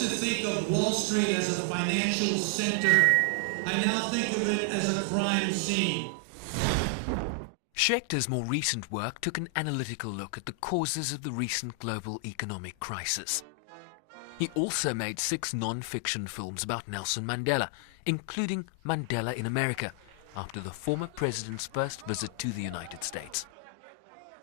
used to think of Wall Street as a financial center. I now think of it as a crime scene. Schechter's more recent work took an analytical look at the causes of the recent global economic crisis. He also made 6 non-fiction films about Nelson Mandela, including Mandela in America, after the former president's first visit to the United States.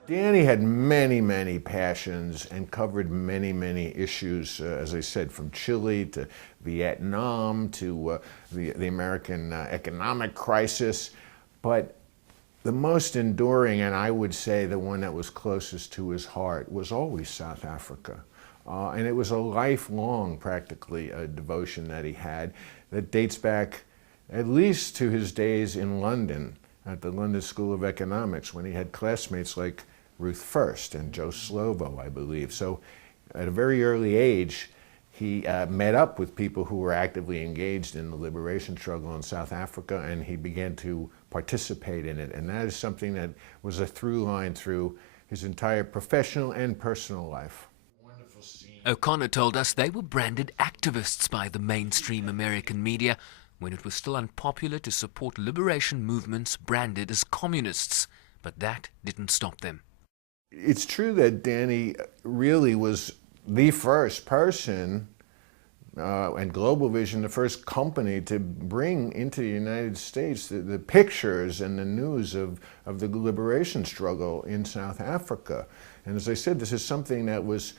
Danny had many, many passions and covered many, many issues, as I said, from Chile to Vietnam to the American economic crisis. But the most enduring, and I would say the one that was closest to his heart, was always South Africa. And it was a lifelong, practically, devotion that he had that dates back at least to his days in London, at the London School of Economics, when he had classmates like Ruth First and Joe Slovo, I believe. So at a very early age, he met up with people who were actively engaged in the liberation struggle in South Africa, and he began to participate in it. And that is something that was a through line through his entire professional and personal life. O'Connor told us they were branded activists by the mainstream American media when it was still unpopular to support liberation movements branded as communists, but that didn't stop them. It's true that Danny really was the first person, and Global Vision, the first company to bring into the United States the pictures and the news of the liberation struggle in South Africa. And as I said, this is something that was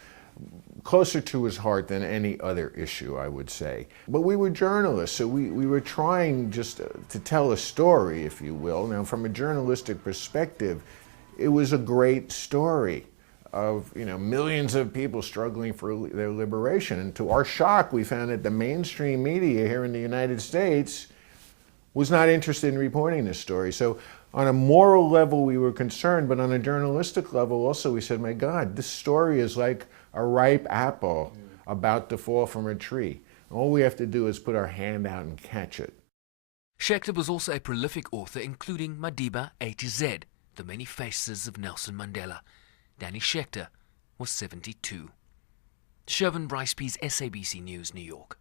closer to his heart than any other issue, I would say. But we were journalists, so we were trying just to tell a story, if you will. Now, from a journalistic perspective, it was a great story of, millions of people struggling for their liberation. And to our shock, we found that the mainstream media here in the United States was not interested in reporting this story. So on a moral level, we were concerned, but on a journalistic level also, we said, my God, this story is like a ripe apple about to fall from a tree. All we have to do is put our hand out and catch it. Schechter was also a prolific author, including Madiba A to Z, The Many Faces of Nelson Mandela. Danny Schechter was 72. Bryce-Pease, SABC News, New York.